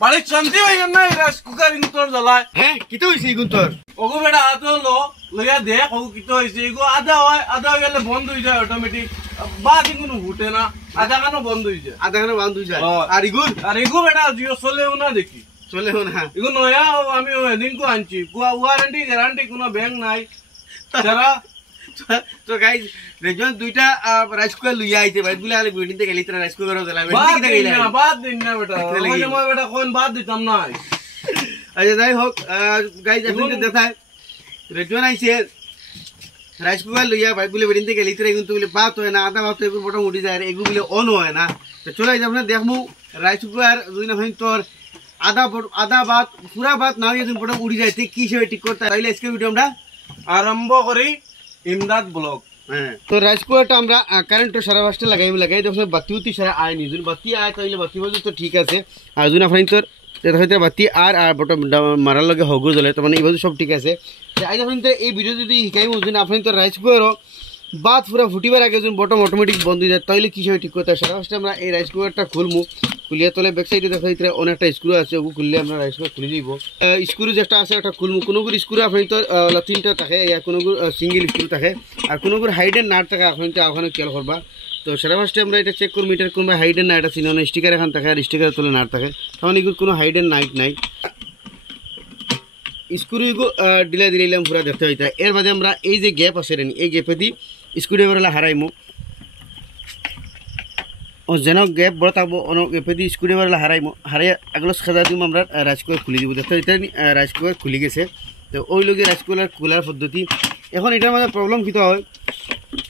বাড়ির শান্তি হয়ে গেল না রাইস কুকার ইনতর জ্বলায় হ্যাঁ কিতো হইছে ইগুন তোর ওগো বেটা আতো লো লইয়া দেখ ও কিতো হইছে এগো আধা হয় আধা হয়ে গেলে বন্ধ হয়ে যায় অটোমেটিক বাদ কোনো হুটে না আধা কানো বন্ধ হয়ে যায় আধা ঘন্টা বান্ধ হই যায় আর ইগুন আর এগো বেটা জিও চলেও না দেখি চলেও না এগো নয়া আমি এদিন কো আনছি ওয়ারেন্টি গ্যারান্টি কোনো ব্যাংক নাই যারা তো গাইস রেজন দুইটা রাইস কুকার লইয়া আইতে ভাই বলে আলে বিল্ডিং থেকে লিতরা রাইস কুকার জ্বালাবে বাদ দিন না বেটা মই বেটা কোন বাদ দিতাম না আচ্ছা যাই হোক গাইস আপনাদের দেখায় রেজন আইছে রাইস কুকার লইয়া ভাই বলে বিল্ডিং থেকে লিতরা কিন্তু বলে বাত হয় না আধা বাত এগুলো বটম উঠি যায় এগুলো বলে অন হয় না তো চলে যাই আমরা দেখমু রাইস কুকার দুই না ভাই তোর আধা বাত পুরা বাত না হয়ে যখন বটম উঠি যায় ঠিক কি হিসেবে ঠিক করতে তাইলে আজকে ভিডিও আমরা আরম্ভ করি ইমদাদ ব্লগ তো রাইস কুকারটা আমরা কারেন্টটা সারা বাসটা লাগাই দেখো বাতি উতি সারা আয় নি যদি বাতি আয় তাইলে বাতি বাজু তো ঠিক আছে আর যদি আপনার তোর হয়তো বাতি আর বটম মারার লগে হগু জ্বলে তো মানে এই বাজু সব ঠিক আছে আজ আপনার এই ভিডিও যদি শিখাই যদি আপনি তো রাইস কুকারও বাদ পুরা ফুটিবার আগে যখন বটম অটোমেটিক বন্ধ হয়ে যায় তাইলে কি ঠিক করতে হয় সারা বাসটা আমরা এই রাইস কুকারটা খুলমু খুলিয়া তোলে ব্যাক সাইডে দেখা যাইতে অনেকটা স্ক্রু আছে ওগুলো খুললে আমরা রাইস কুকার খুলে দিব স্ক্রু যেটা আছে একটা খুলমু কোনোগুলো স্ক্রু আপনি তো তিনটা থাকে কোনোগুলো সিঙ্গেল স্ক্রু থাকে আর কোনোগুলো হাইডেন নাট থাকে আপনি তো ওখানে খেয়াল করবা তো সারা ফার্স্টে আমরা এটা চেক করবো এটার কোনো হাইডেন না এটা চিনি না স্টিকার এখান থাকে আর স্টিকার তোলে নাট থাকে তখন এগুলো কোনো হাইডেন নাইট নাই স্ক্রু এগুলো ডিলা দিলাম পুরা দেখতে হইতে এর বাদে আমরা এই যে গ্যাপ আছে রেনি এই গ্যাপে দি স্ক্রু ড্রাইভার হারাইমু ও যেন গ্যাপ বড় থাকবো অনেক গ্যাপে দি স্ক্রু ড্রাইভার হারাইমু হারাই এগুলো সাজা দিব আমরা রাইস কুকার খুলে দিব দেখতে হইতে রাইস কুকার খুলে গেছে তো ওই লোকে রাইস কুকার খোলার পদ্ধতি এখন এটার মধ্যে প্রবলেম কী হয়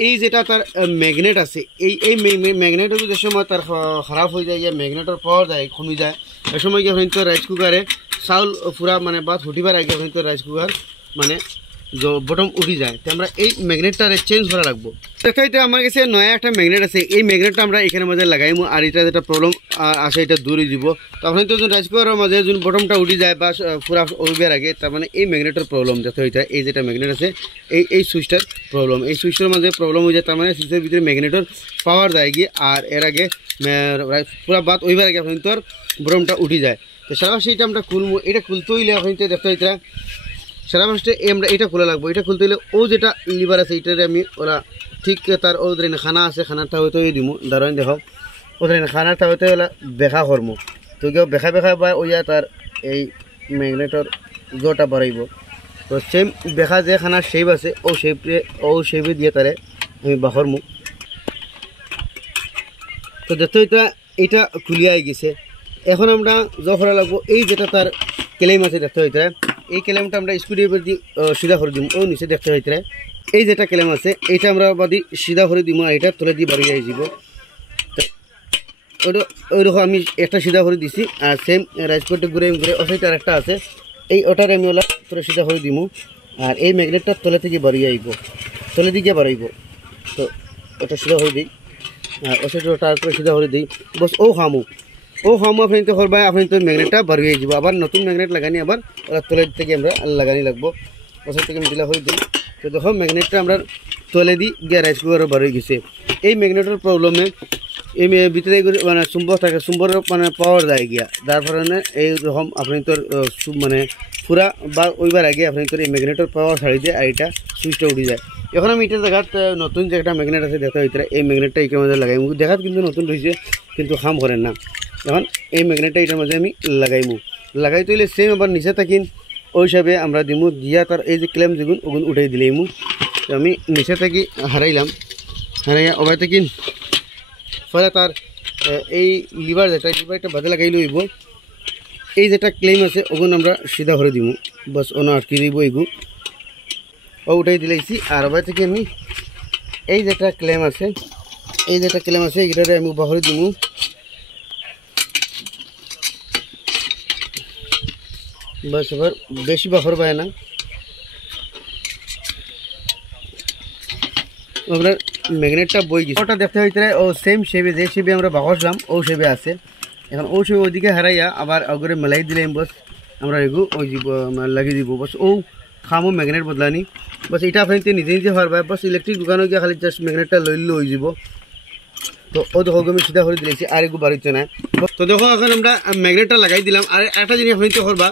এই যেটা তার ম্যাগনেট আছে এই ম্যাগনেটও যে সময় তার খারাপ হয়ে যায় ম্যাগনেটের পাওয়ার যায় কমে যায় এ সময় কি আপনি তো রাইস কুকারে চাউল পুরা মানে বাদ ফুটিবার আগে আপনি তো রাইস কুকার মানে বটম উঠি যায় তো আমরা এই ম্যাগনেটটা চেঞ্জ করা লাগবো এটা আমার কাছে নয়া একটা ম্যাগনেট আছে এই ম্যাগনেটটা আমরা এখানে মাঝে লাগাইমু আর এটা যেটা প্রবলেম আছে এটা দূরে দিব তখন তো রাইস কুকারের মাঝে যখন বটমটা উঠি যায় বা পুরা উঠবার আগে তার মানে এই ম্যাগনেটের প্রবলেম যাতে হইতে এই যেটা ম্যাগনেট আছে এই সুইচটার প্রবলেম এই সুইচটার মাঝে প্রবলেম হয়ে যায় তার মানে সুইচের ভিতরে ম্যাগনেটের পাওয়ার যায় গিয়ে আর এর আগে পুরা বাদ ওইবার আগে আপনি তোর বটমটা উঠি যায় তো সারা সেইটা আমরা খুলবো এটা খুলতে হইলে আপনি দেখতে হইতে সারা ফার্স্টে আমরা এটা খোলা লাগবো এটা খুলতে হলে ও যেটা লিভার আছে এটারে আমি ওরা ঠিক তার ওদের খানা আছে খানাটা হয়তো এই দিমু দাঁড়ান দেখো ওদের খানাটা হয়তো ওলা বেখা করমু তো কেউ বেখা বা ওই তার এই ম্যাগনেটর জোরটা বাড়াইব তো সেম বেখা যে খানার শেপ আছে ও শেপে দিয়ে তারে আমি বাহরমু তো দেখতে হইতে এটা খুলিয়াই গেছে এখন আমরা জখরা লাগবো এই যেটা তার ক্লেম আছে দেখতে হইতে এই ক্লেমটা আমরা স্ক্রুড্রাইভার দিয়ে সিধা করে দিব ও নিচে দেখতে হইতে এই যেটা ক্লেম আছে এইটা আমরা বাদি সিধা করে দিব এটা তোলে দিয়ে বাড়ি যাই যাব ওই রকম আমি একটা সিধা করে দিছি আর সেম রাইস কুকারটা ঘুরে ওইটার একটা আছে এই ওটার আমি ওলা তোলে সিধা করে দিব আর এই ম্যাগনেটটা তোলে থেকে বাড়ি যাইব তোলে দিকে বাড়াইব তো ওটা সিধা করে দিই আর ওটা করে সিধা করে দিই বস ও খামু আপনি তো করবা আপনি তো ম্যাগনেটটা বাড়িয়ে যাব আবার নতুন ম্যাগনেট লাগানি আবার ওরা তোলের থেকে আমরা লাগানি লাগবো ওষুধ থেকে আমি দিলা হয়ে দিই তো দেখো ম্যাগনেটটা আমরা তোলে দিই গিয়ে রাইস কুকারও বাড়িয়ে গেছে এই ম্যাগনেটের প্রবলেমে এই ভিতরে মানে চুম্বক থাকে চুম্বকের মানে পাওয়ার যায় গিয়া যার কারণে এইরকম আপনি তোর মানে পুরা বা ওইবার আগে আপনি তোর এই ম্যাগনেটের পাওয়ার ছাড়ি দিয়ে আর এটা সুইচটা উঠে যায় এখন আমি এটার দেখাত নতুন যে একটা ম্যাগনেট আছে দেখা হইতে এই ম্যাগনেটটা এটার মধ্যে লাগাই দেখাত কিন্তু নতুন রয়েছে কিন্তু খাম করেন না এখন এই ম্যাগনেটটা এটার মাঝে আমি লাগাই তৈলে সেম আবার নিচে থাকিন ওই হিসাবে আমরা দিমু দিয়া তার এই যে ক্লেম যেগুন ওগুন উঠাই দিলাইমু আমি নিচে থাকি হারাইয়া ওভার থাকিন ফলে তার এই লিভারটা বাদে লাগাই লইব এই যেটা ক্লেম আছে ওগুন আমরা সিধা করে দিমু বাস ওনা আটকে দিব এগু ও উঠাই দিলাইছি আর ওভার থেকে আমি এই যেটা ক্লেম আছে এইটারে আমি বাহরে দিমু बस এবার বেশি বাহর পায় না আমরা ম্যাগনেটটা বই গেছে ওটা দেখতে হইতে ও সেম শেপে যে শেপে আমরা বাহরলাম ও শেপে আছে এখন ও শেপে ওইদিকে হারাইয়া আবার আগরে মেলাই দিলাম বস আমরা এগু ওই লাগিয়ে দিব বস ও খামো ম্যাগনেট বদলানি বস এটা আপনি নিজে পারবা বস ইলেকট্রিক দোকানে গিয়ে খালি জাস্ট ম্যাগনেটটা লইলে হয়ে যাব তো ও দেখো আমি সিধা করে দিয়েছি আর একটু বাড়িতে না। তো দেখো এখন আমরা ম্যাগনেটটা লাগাই দিলাম। আর একটা জিনিস হইতে করবা,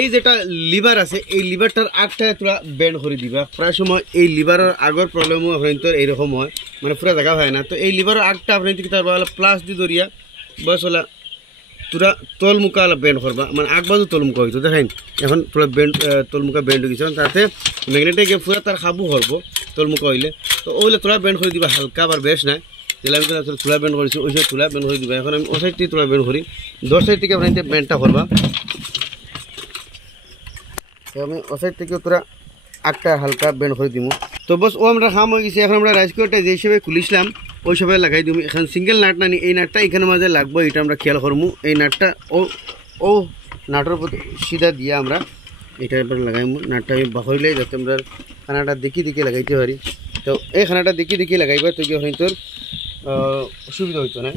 এই যেটা লিভার আছে এই লিভারটার আগটা তোরা বেন্ড করে দিবা। প্রায় সময় এই লিভারের আগর প্রবলেমও হয়তো এইরকম হয়, মানে পুরো জায়গা হয় না। তো এই লিভারের আগটা আপনি তার প্লাস দিয়ে ধরিয়া বস হলা তোরা তলমুখা বেন্ড করবা, মানে আগ বাজু তলমুখা হইতো দেখেন এখন পুরো বেন্ড তলমুখা বেন্ড হয়ে গেছে, তাতে ম্যাগনেটে গিয়ে পুরো তার খাবু করবো তলমুখা হইলে। তো ওইলে তোরা বেন্ড করে দিবা হালকা, আবার বেশ নাই যেটা আমি তুলা বেন্ড করেছি ওই সব তুলা বেন্ড করে দিবা। এখন আমি ও সাইড থেকে তোলা বেন্ড করি, 10 সাইড থেকে আপনার বেন্ডটা করবা। তো আমি ও সাইড থেকে তোরা আগটা হালকা বেন্ড করে দিব। তো বস ও আমরা খাম হয়ে গেছে। এখন আমরা রাইস কুকারটা যে হিসেবে খুলিছিলাম ওই সবাই লাগাই দিব। এখন সিঙ্গেল নাট না নি, এই নাটটা এখানে মাঝে লাগবো, এটা আমরা খেয়াল করবো। এই নাটটা ও নাটের উপর সিধা দিয়ে আমরা এটা লাগাইমু। নাটটা আমি বাহইলে যাতে আমরা খানাটা দেখি লাগাইতে পারি। তো এই খানাটা দেখি লাগাইবা, তো কি হয় তোর অসুবিধা হইতো না।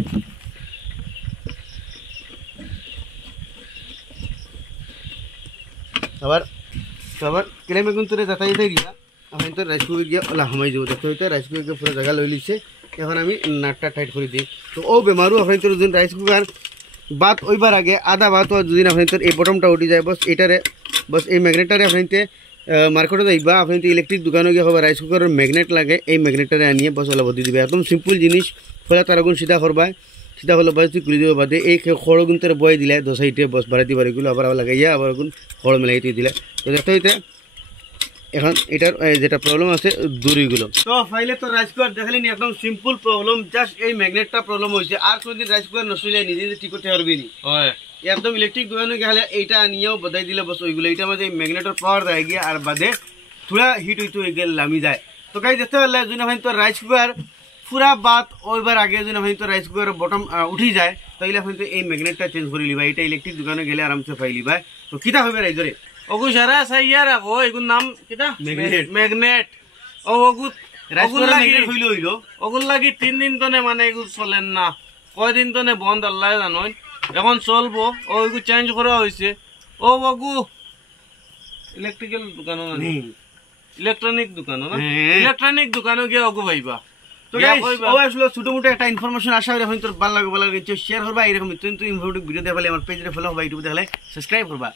আবার কেলেমে কিন্তু যাতায়াত দিয়া আমি তো রাইস কুকার গিয়ে ওলা হামাই যাবো। দেখতে হইতে রাইস কুকার পুরো জায়গা লই লিছে। এখন আমি নাটটা টাইট করে দিই। তো ও বেমারও আপনার তোর যদি রাইস কুকার বাত ওইবার আগে আধা ভাত যদি আপনার তোর এই বটমটা উঠে যায়, বস এটারে বস এই ম্যাগনেটটারে আপনার মার্কেটে যাইবা, আপনি ইলেকট্রিক দোকানে গিয়ে হবে রাইস কুকারের ম্যাগনেট লাগে, এই ম্যাগনেটটারে আনিয়ে বস ওলা বদি দিবে। একদম সিম্পল জিনিস, ফলে তার আগুন সিধা করবা, সিধা হলো বাস তুই খুলে দেবো বাদে এই খড় গুনতে বয়ে দিলে 2 সাইডে বস বাড়াইতে পারে, এগুলো আবার লাগাইয়া আবার আগুন খড় মেলাইতে দিলে। তো দেখতে হইতে এখন এটার যেটা প্রবলেম আছে দূরইগুলো। তো ফাইলে তো রাইস কুকার দেখালিনি, একদম সিম্পল প্রবলেম, জাস্ট এই ম্যাগনেটটা প্রবলেম হয়েছে। আর কোনদিন রাইস কুকার নষ্ট হইলে নিজে ঠিক করতে পারবি নি। একদম ইলেকট্রিক দোকানে গেলে এইটা নিয়েও বদাই দিলে বস ওইগুলো এইটা মাঝে ম্যাগনেটের পাওয়ার দেয় গিয়ে আর বাদে পুরা হিট হইতো গেল লামি যায়। তো গাই দেখতে পারলে যদি ভাই তো রাইস কুকার পুরা বাত ওইবার আগে যদি ভাই তো রাইস কুকার বটম উঠি যায়, তাইলে ভাই তো এই ম্যাগনেটটা চেঞ্জ করে লিবা। এটা ইলেকট্রিক দোকানে গেলে আরামসে পাই লিবা। তো কিতা হবে রাইজরে ওগু সারা সাইয়া রাখো, এগুর নাম কিতা ম্যাগনেট। ও ওগুত রাইসকুকার ম্যাগনেট হইলো ওগুর লাগি 3 দিন তনে মানে এগুলো চলেন না, কয়দিন তনে বন্ধ আল্লাহ জানোই। এখন চলবো, ও এগুলো চেঞ্জ করা হয়েছে। ও ওগু ইলেকট্রিক্যাল দোকানও না, ইলেকট্রনিক দোকানও না, ইলেকট্রনিক দোকানও গিয়ে ওগু ভাইবা। তো ও আসলে ছোট মোটো একটা ইনফরমেশন আশা করি তোর ভালো লাগে, শেয়ার করবা। এরকম কিন্তু ইনফরমেটিভ ভিডিও দেখালে আমার পেজে ফলো হবা, ইউটিউবে দেখালে সাবস্ক্রাইব করবা।